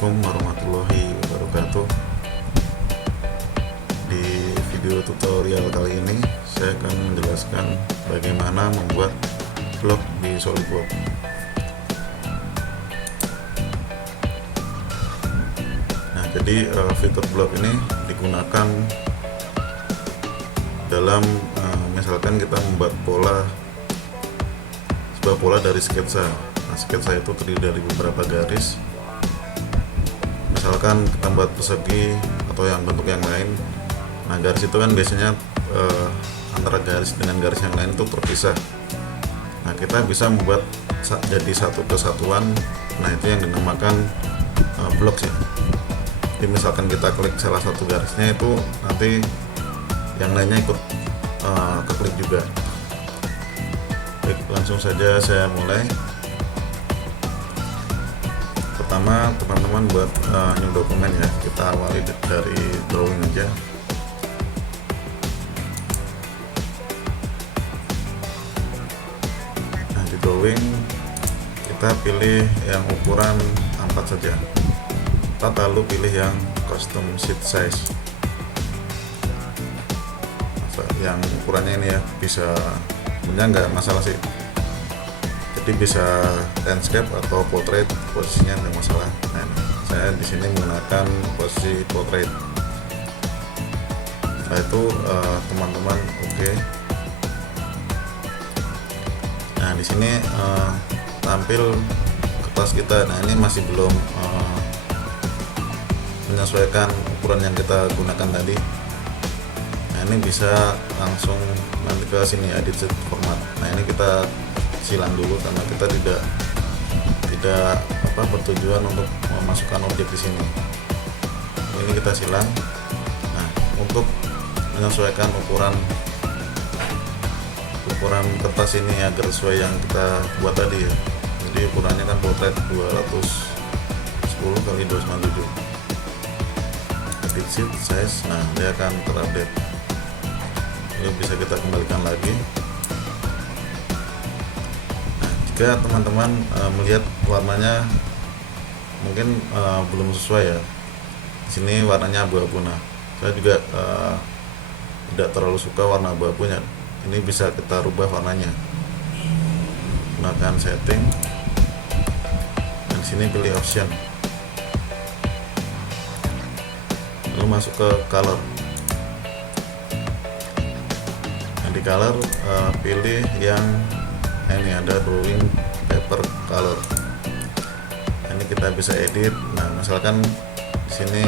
Assalamualaikum warahmatullahi wabarakatuh. Di video tutorial kali ini saya akan menjelaskan bagaimana membuat blok di SolidWorks. Nah, jadi fitur blok ini digunakan dalam misalkan kita membuat sebuah pola dari sketsa. Nah, sketsa itu terdiri dari beberapa garis. Misalkan kita buat persegi atau yang bentuk yang lain. Nah, garis itu kan biasanya antara garis dengan garis yang lain itu terpisah. Nah, kita bisa membuat jadi satu kesatuan. Nah, itu yang dinamakan blok sih. Jadi misalkan kita klik salah satu garisnya, itu nanti yang lainnya ikut keklik juga. Baik, langsung saja saya mulai. Pertama, teman-teman buat new dokumen ya. Kita awali dari drawing aja. Nah, di drawing kita pilih yang ukuran 4 saja. Kita lalu pilih yang custom sheet size. Yang ukurannya ini ya, bisa sebenarnya nggak masalah sih. Jadi bisa landscape atau portrait, posisinya tidak masalah. Nah, saya di sini menggunakan posisi portrait. Setelah itu teman-teman oke. Nah, di sini tampil kertas kita. Nah, ini masih belum menyesuaikan ukuran yang kita gunakan tadi. Nah, ini bisa langsung nanti ke sini edit sheet format. Nah, ini kita silang dulu karena kita tidak bertujuan untuk memasukkan objek di sini. Ini kita silang. Nah, untuk menyesuaikan ukuran kertas ini agar sesuai yang kita buat tadi ya. Jadi ukurannya kan portrait 210 kali 297. Edit sheet size. Nah, dia akan terupdate. Ini bisa kita kembalikan lagi. Jika teman-teman melihat warnanya mungkin belum sesuai ya, di sini warnanya abu-abu. Nah, saya juga tidak terlalu suka warna abu-abunya. Ini bisa kita rubah warnanya. Gunakan setting, dan di sini pilih option, lalu masuk ke color. Nah, di color pilih yang ini ada drawing paper color. Ini kita bisa edit. Nah, misalkan di sini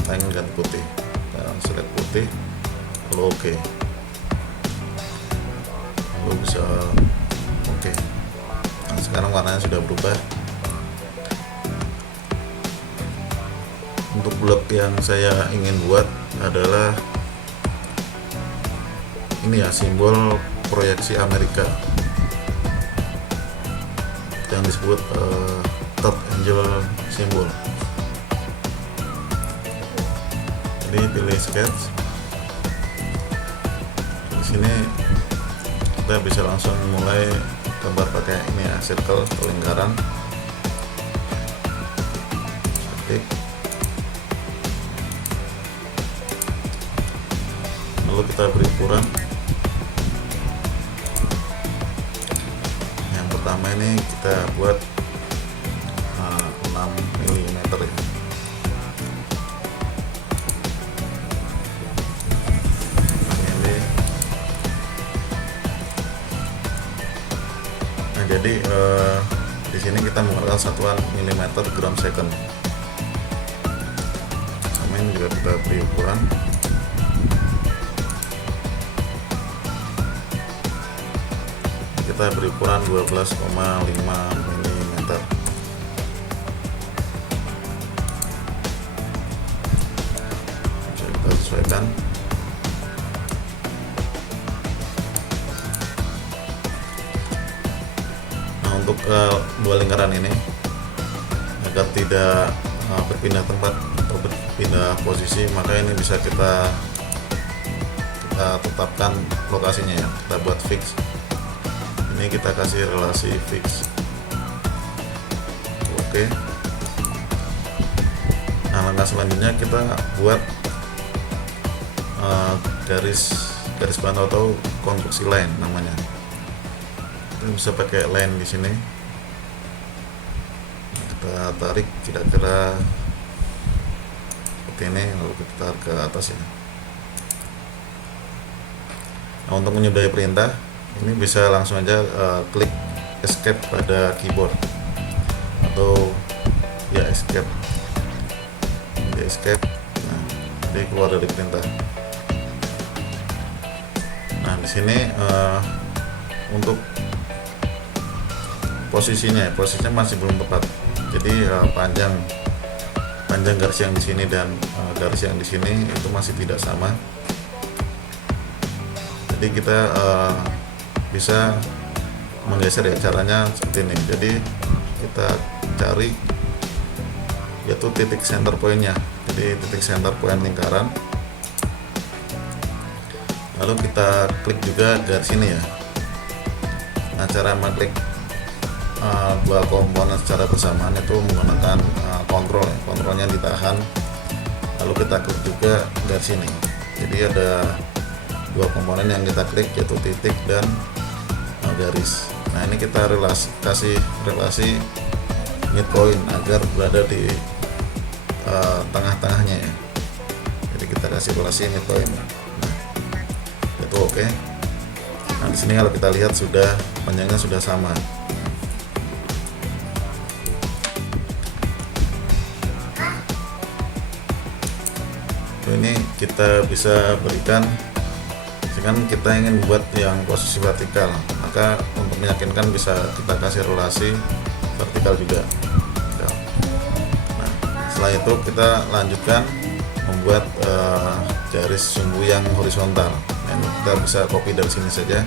kita ingin ganti putih, kita select putih, lalu oke. Lalu bisa oke. Nah, sekarang warnanya sudah berubah. Untuk blok yang saya ingin buat adalah ini ya, simbol proyeksi Amerika yang disebut top angel symbol. Jadi pilih sketch. Di sini kita bisa langsung mulai gambar pakai ini ya, circle atau lingkaran. Ketik. Lalu kita beri ukuran. Pertama ini kita buat 6 mm ya. Nah, jadi di sini kita menggunakan satuan milimeter gram second. Sama ini juga kita beri ukuran. Kita beri ukuran 12,5 mm. Bisa kita sesuaikan. Nah, untuk dua lingkaran ini agar tidak berpindah tempat atau berpindah posisi, maka ini bisa kita tetapkan lokasinya ya. Kita buat fix. Ini kita kasih relasi fix. Oke. langkah selanjutnya kita buat garis bantu atau konstruksi line namanya. Kita bisa pakai line di sini. Kita tarik kira-kira seperti ini, lalu kita tarik ke atas ya. Nah, untuk menyudahi perintah ini bisa langsung aja klik escape pada keyboard atau ya escape. Nah, jadi keluar dari perintah. Nah, di sini untuk posisinya masih belum tepat. Jadi panjang garis yang di sini dan garis yang di sini itu masih tidak sama. Jadi kita bisa menggeser ya, caranya seperti ini. Jadi kita cari yaitu titik center pointnya. Jadi titik center point lingkaran. Lalu kita klik juga garis ini ya. Nah, cara mengklik dua komponen secara bersamaan itu menggunakan kontrolnya ditahan, lalu kita klik juga garis ini. Jadi ada dua komponen yang kita klik, yaitu titik dan garis. Nah, ini kita kasih relasi midpoint agar berada di tengah-tengahnya ya. Jadi kita kasih relasi midpoint. Nah, itu oke. Nah, di sini kalau kita lihat sudah panjangnya sudah sama. Ini kita bisa berikan, misalkan kita ingin membuat yang posisi vertikal, maka untuk meyakinkan bisa kita kasih relasi vertikal juga. Nah, setelah itu kita lanjutkan membuat garis sumbu yang horizontal. Nah, ini kita bisa copy dari sini saja,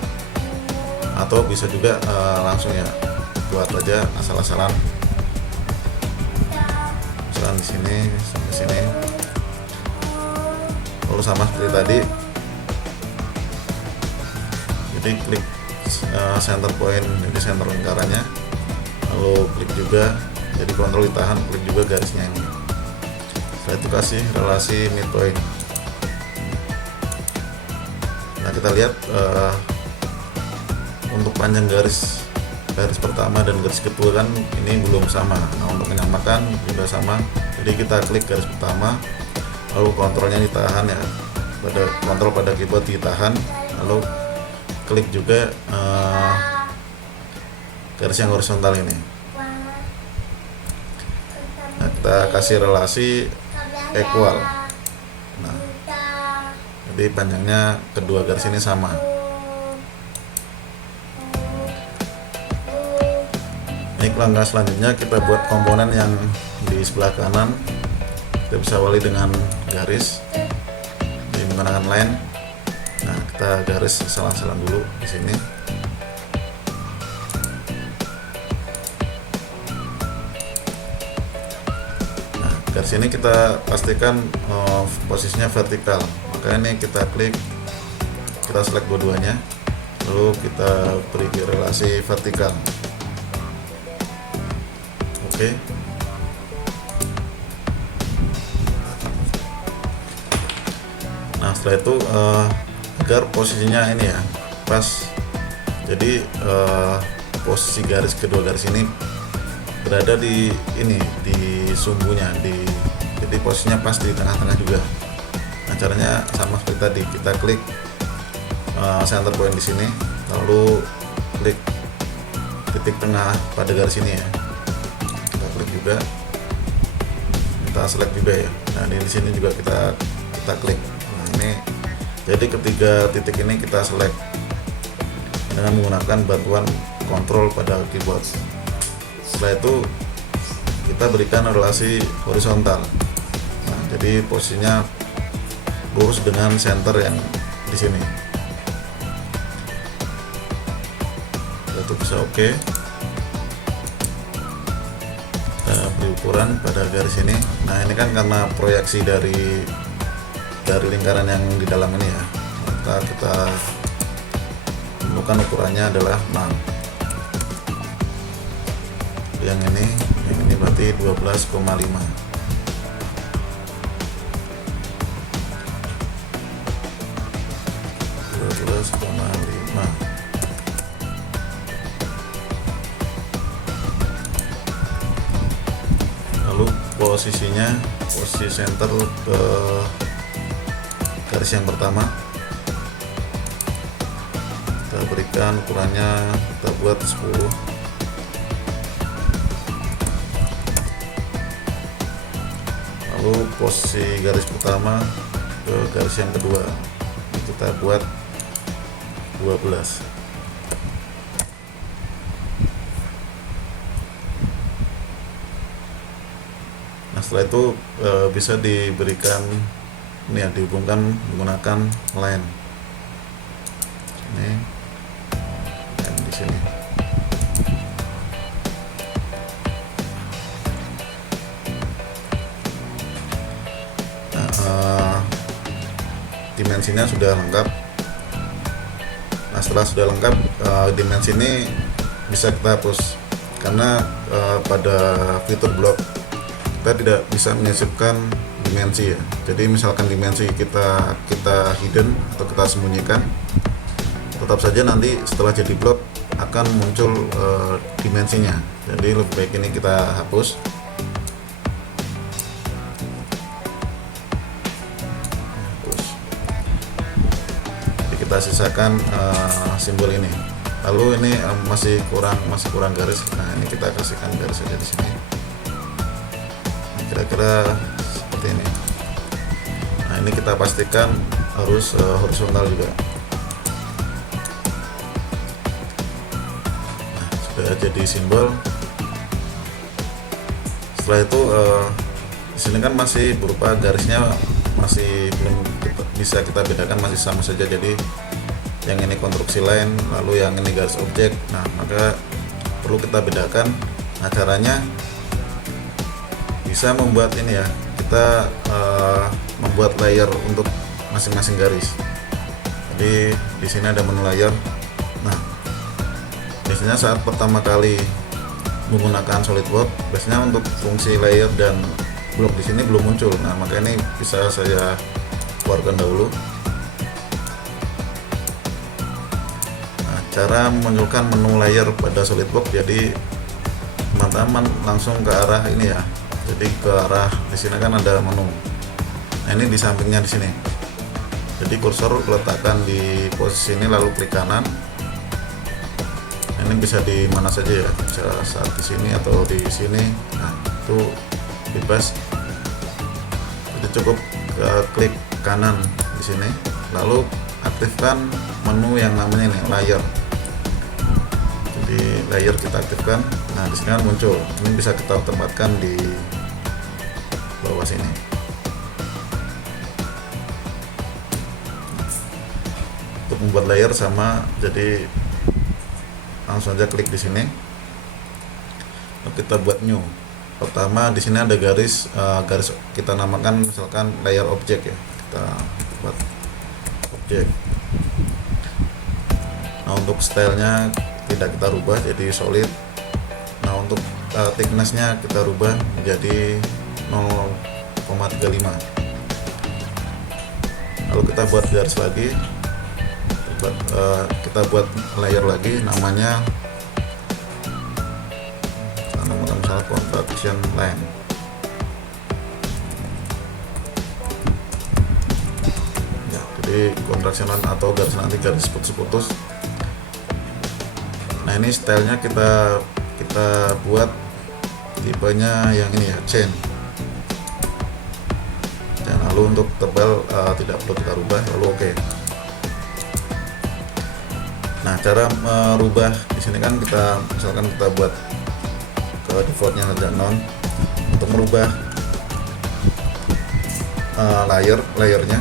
atau bisa juga langsung ya buat aja asal-asalan. Misalkan di sini sampai sini. Lalu sama seperti tadi, jadi klik center point, jadi center lingkarannya, lalu klik juga, jadi kontrol ditahan, klik juga garisnya ini. Setelah itu kasih relasi midpoint. Nah, kita lihat untuk panjang garis pertama dan garis kedua kan ini belum sama. Nah, untuk menyamakan juga sama, jadi kita klik garis pertama, lalu kontrolnya ditahan ya, kontrol pada keyboard ditahan, lalu klik juga garis yang horizontal ini. Nah, kita kasih relasi equal. Nah, jadi panjangnya kedua garis ini sama. Ini langkah selanjutnya kita buat komponen yang di sebelah kanan. Kita bisa awali dengan garis, jadi menggunakan line. Nah, kita garis salah-salah dulu di sini. Nah, garis ini kita pastikan posisinya vertikal. Maka ini kita klik, kita select dua-duanya, lalu kita beri relasi vertikal. Oke. Nah, setelah itu agar posisinya ini ya pas, jadi posisi kedua garis ini berada di ini, di sumbunya, jadi posisinya pas di tengah-tengah juga. Nah, caranya sama seperti tadi, kita klik center point di sini, lalu klik titik tengah pada garis ini ya, kita klik juga, kita select juga ya. Nah, di sini juga kita klik. Ini jadi ketiga titik ini kita select dengan menggunakan bantuan kontrol pada keyboard. Setelah itu kita berikan relasi horizontal. Nah, jadi posisinya lurus dengan center yang di sini. Itu bisa oke. Kita beri ukuran pada garis ini. Nah, ini kan karena proyeksi dari lingkaran yang di dalam ini ya, maka kita temukan ukurannya adalah 6. Yang ini berarti 12,5. 12,5. Lalu posisi center ke garis yang pertama kita berikan ukurannya, kita buat 10. Lalu posisi garis pertama ke garis yang kedua kita buat 12. Nah, setelah itu bisa diberikan ini ya, dihubungkan menggunakan line ini dan di sini. Nah, dimensinya sudah lengkap. Nah, setelah sudah lengkap, dimensi ini bisa kita hapus karena pada fitur blok kita tidak bisa menyisipkan dimensi ya. Jadi misalkan dimensi kita hidden atau kita sembunyikan, tetap saja nanti setelah jadi blok akan muncul dimensinya. Jadi lebih baik ini kita hapus. Jadi kita sisakan simbol ini. Lalu ini masih kurang garis. Nah, ini kita kasihkan garis saja di sini. Kira-kira seperti ini. Nah, ini kita pastikan harus horizontal juga. Nah, sudah jadi simbol. Setelah itu di sini kan masih berupa garisnya, masih belum bisa kita bedakan, masih sama saja. Jadi yang ini konstruksi line, lalu yang ini garis objek. Nah, maka perlu kita bedakan. Nah, caranya bisa membuat ini ya, kita membuat layer untuk masing-masing garis. Jadi di sini ada menu layer. Nah, biasanya saat pertama kali menggunakan SolidWorks, biasanya untuk fungsi layer dan blok di sini belum muncul. Nah, maka ini bisa saya keluarkan dahulu. Nah, cara memunculkan menu layer pada SolidWorks, jadi teman-teman langsung ke arah ini ya. Jadi ke arah di sini kan ada menu. Nah, ini di sampingnya di sini. Jadi kursor letakkan di posisi ini, lalu klik kanan. Nah, ini bisa di mana saja ya, bisa saat di sini atau di sini. Nah, itu bebas. Jadi cukup klik kanan di sini, lalu aktifkan menu yang namanya ini layer. Jadi layer kita aktifkan. Nah, di sini kan muncul. Ini bisa kita tempatkan di bawah sini. Untuk membuat layer sama, jadi langsung aja klik di sini. Lalu kita buat new. Pertama di sini ada garis kita namakan misalkan layer objek ya. Kita buat objek. Nah, untuk stylenya tidak kita rubah jadi solid. Nah, untuk thicknessnya kita rubah menjadi 0,35. Lalu kita buat garis lagi, kita buat layer lagi, namanya misalnya contraction line. Ya, jadi contraction line atau garis nanti garis putus-putus. Nah, ini stylenya kita buat tipenya yang ini ya, chain. Dan lalu untuk tebal tidak perlu kita rubah, lalu oke. Nah, cara merubah di sini kan kita misalkan kita buat ke defaultnya ada none. Untuk merubah layernya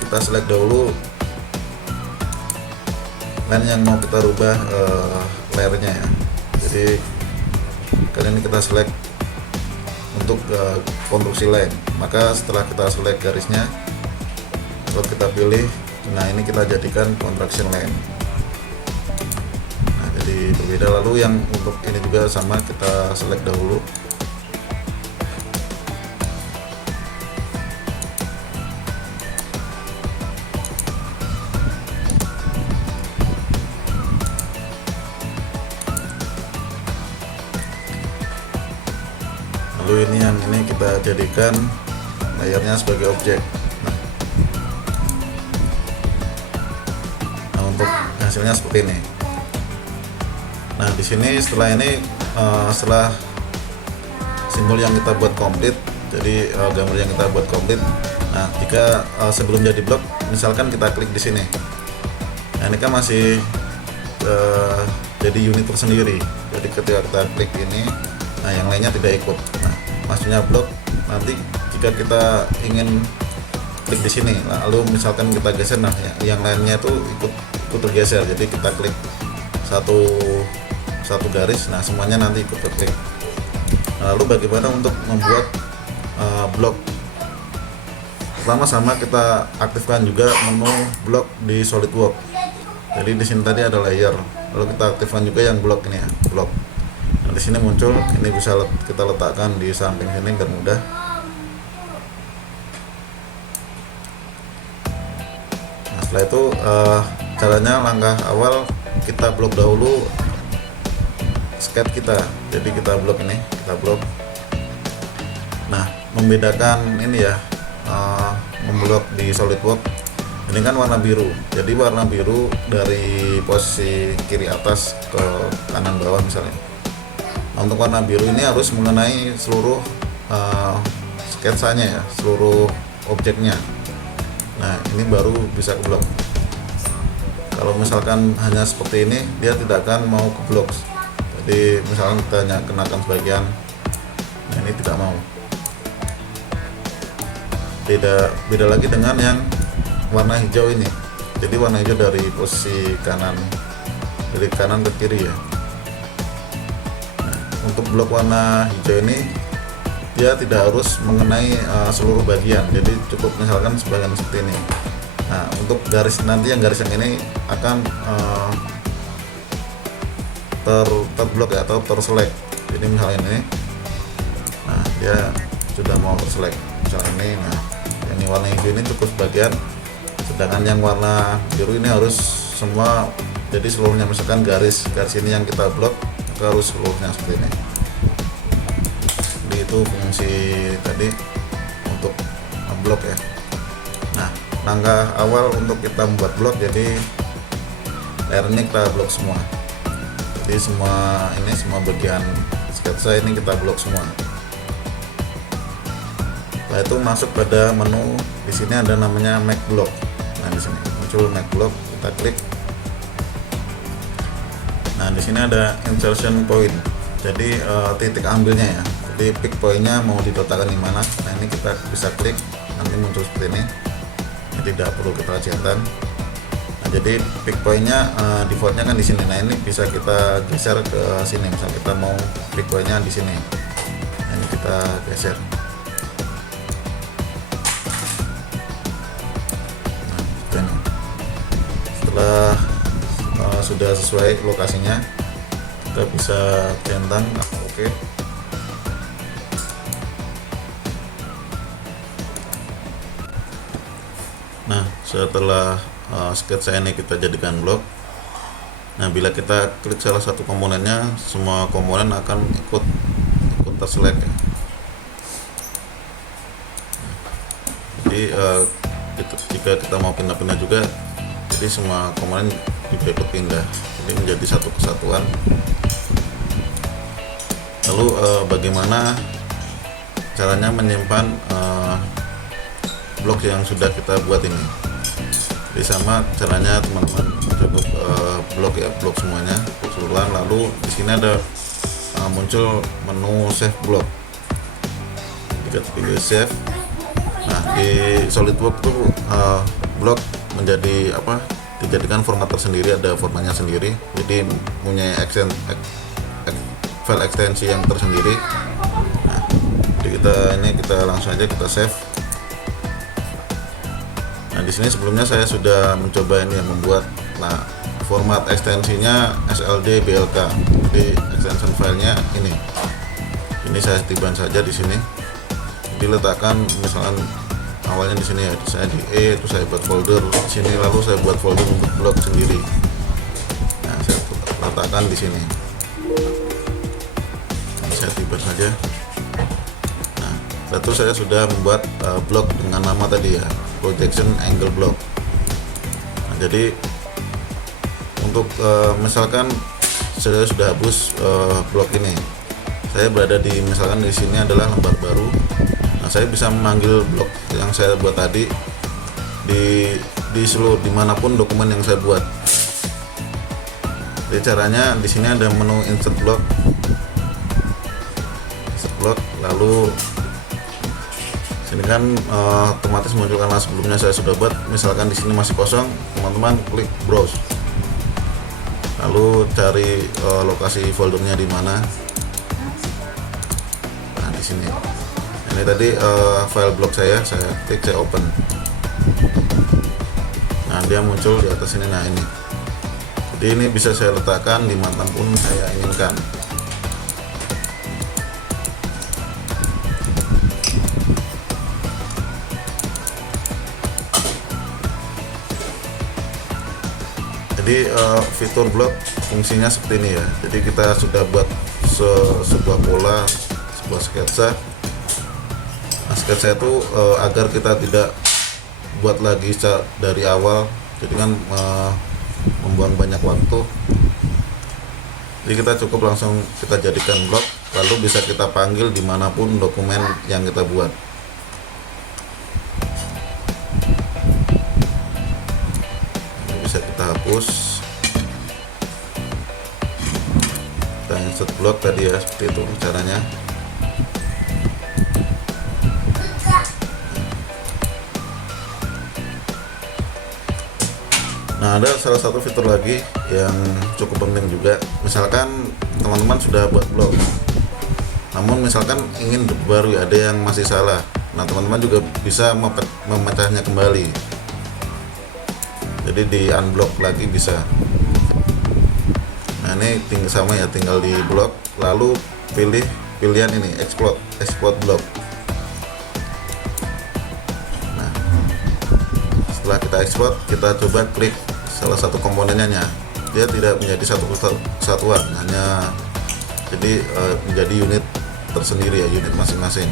kita select dahulu line yang mau kita rubah layernya ya. Jadi kali ini kita select untuk konstruksi line. Maka setelah kita select garisnya, lalu kita pilih, nah ini kita jadikan contraction line. Nah, jadi berbeda. Lalu yang untuk ini juga sama, kita select dahulu. yaitu ini yang ini kita jadikan layarnya sebagai objek. Nah, untuk hasilnya seperti ini. Nah, di sini setelah ini setelah simbol yang kita buat komplit, jadi gambar yang kita buat komplit. Nah, jika sebelum jadi blok, misalkan kita klik di sini. Nah, ini kan masih jadi unit tersendiri. Jadi ketika kita klik ini, nah yang lainnya tidak ikut. Nah, maksudnya blok nanti jika kita ingin klik di sini, lalu misalkan kita geser, nah yang lainnya itu ikut tergeser. Jadi kita klik satu garis, nah semuanya nanti ikut klik. Nah, lalu bagaimana untuk membuat blok? Pertama-sama kita aktifkan juga menu blok di SolidWorks. Jadi di sini tadi ada layer, lalu kita aktifkan juga yang blok ini ya, blok. Nah, di sini muncul, ini bisa kita letakkan di samping sini biar mudah. Nah, setelah itu caranya langkah awal kita blok dahulu sketch kita. Jadi kita blok ini, kita blok. Nah, membedakan ini ya, memblok di SolidWorks. Ini kan warna biru, jadi warna biru dari posisi kiri atas ke kanan bawah misalnya. Nah, untuk warna biru ini harus mengenai seluruh sketsanya ya, seluruh objeknya. Nah, ini baru bisa keblok. Kalau misalkan hanya seperti ini, dia tidak akan mau keblok. Jadi misalkan kita hanya kenakan sebagian, nah ini tidak mau. Beda lagi dengan yang warna hijau ini. Jadi warna hijau dari posisi kanan, dari kanan ke kiri ya. Nah, untuk blok warna hijau ini dia tidak harus mengenai seluruh bagian. Jadi cukup misalkan sebagian seperti ini. Nah, untuk garis nanti yang ini akan terblok ya, atau terselect. Jadi misalnya ini, nah dia sudah mau terselect. Misalnya ini, nah ini warna hijau ini cukup sebagian. Sedangkan yang warna biru ini harus semua, jadi seluruhnya. Misalkan garis ini yang kita blok, maka harus seluruhnya seperti ini. Jadi itu fungsi tadi untuk blok ya. Nah, langkah awal untuk kita membuat blok, jadi layar ini kita blok semua. Jadi semua bagian sketsa ini kita blok semua. Setelah itu masuk pada menu, di sini ada namanya Make Block. Nah, di sini muncul Make Block, kita klik. Nah, di sini ada insertion point. Jadi titik ambilnya ya. Jadi pick point-nya mau diletakkan di mana. Nah, ini kita bisa klik, nanti muncul seperti ini. Ini tidak perlu kita centang. Nah, jadi pick point-nya default-nya kan di sini. Nah, ini bisa kita geser ke sini. Misal kita mau pick point-nya di sini. Nah, ini kita geser. Setelah sudah sesuai lokasinya, kita bisa centang. Oke. Nah, setelah sketsa ini kita jadikan blok. Nah, bila kita klik salah satu komponennya, semua komponen akan ikut terselect ya. Jadi jika kita mau pindah-pindah juga, jadi semua komponen juga ikut pindah, jadi menjadi satu kesatuan. Lalu bagaimana caranya menyimpan blok yang sudah kita buat ini? Jadi sama caranya teman-teman, cukup blok ya, blok semuanya keseluruhan. Lalu di sini ada muncul menu save blok. Jika pilih save, nah di SolidWorks tuh blok menjadi dijadikan format tersendiri, ada formatnya sendiri. Jadi punya file ekstensi yang tersendiri. Nah, jadi kita langsung aja kita save. Nah, di sini sebelumnya saya sudah mencoba ini membuat. Nah, format ekstensinya SLD BLK. Jadi extension filenya ini. Ini saya tiban saja di sini. Diletakkan misalkan awalnya di sini ya, saya di itu saya buat folder di sini, lalu saya buat folder untuk blok sendiri. Nah, saya letakkan di sini. Saya tiba saja. Satu, saya sudah membuat blok dengan nama tadi ya, projection angle block. Nah, jadi untuk misalkan saya sudah hapus blok ini, saya berada di, misalkan di sini adalah lembar baru. Nah, saya bisa memanggil blok yang saya buat tadi di seluruh dimanapun dokumen yang saya buat. Jadi caranya di sini ada menu insert block, lalu sini kan otomatis muncul karena sebelumnya saya sudah buat. Misalkan di sini masih kosong, teman-teman klik browse, lalu cari lokasi foldernya di mana. Nah, di sini ini tadi file blok saya klik, saya open. Nah, dia muncul di atas ini. Nah, ini jadi ini bisa saya letakkan dimanapun saya inginkan. Jadi fitur blok fungsinya seperti ini ya. Jadi kita sudah buat sebuah pola, sebuah sketsa. Nah, sketsa itu agar kita tidak buat lagi dari awal, jadi kan membuang banyak waktu. Jadi kita cukup langsung kita jadikan blok, lalu bisa kita panggil dimanapun dokumen yang kita buat. Bisa kita hapus, kita insert blok tadi ya, seperti itu caranya. Nah, ada salah satu fitur lagi yang cukup penting juga. Misalkan teman-teman sudah buat blok, namun misalkan ingin baru, ada yang masih salah. Nah, teman-teman juga bisa memecahnya kembali. Jadi di unblock lagi bisa. Nah, ini tinggal sama ya, tinggal di blok, lalu pilih pilihan ini export blok. Nah, setelah kita ekspor, kita coba klik salah satu komponennya. Dia tidak menjadi satu kesatuan, hanya jadi menjadi unit tersendiri ya, unit masing-masing.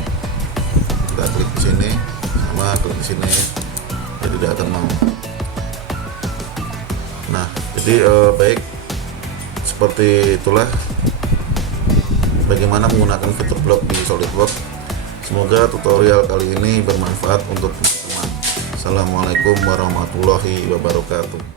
Kita klik di sini sama klik di sini, dia tidak akan mau. Nah, jadi baik, seperti itulah bagaimana menggunakan fitur blok di SolidWorks. Semoga tutorial kali ini bermanfaat untuk teman-teman. Assalamualaikum warahmatullahi wabarakatuh.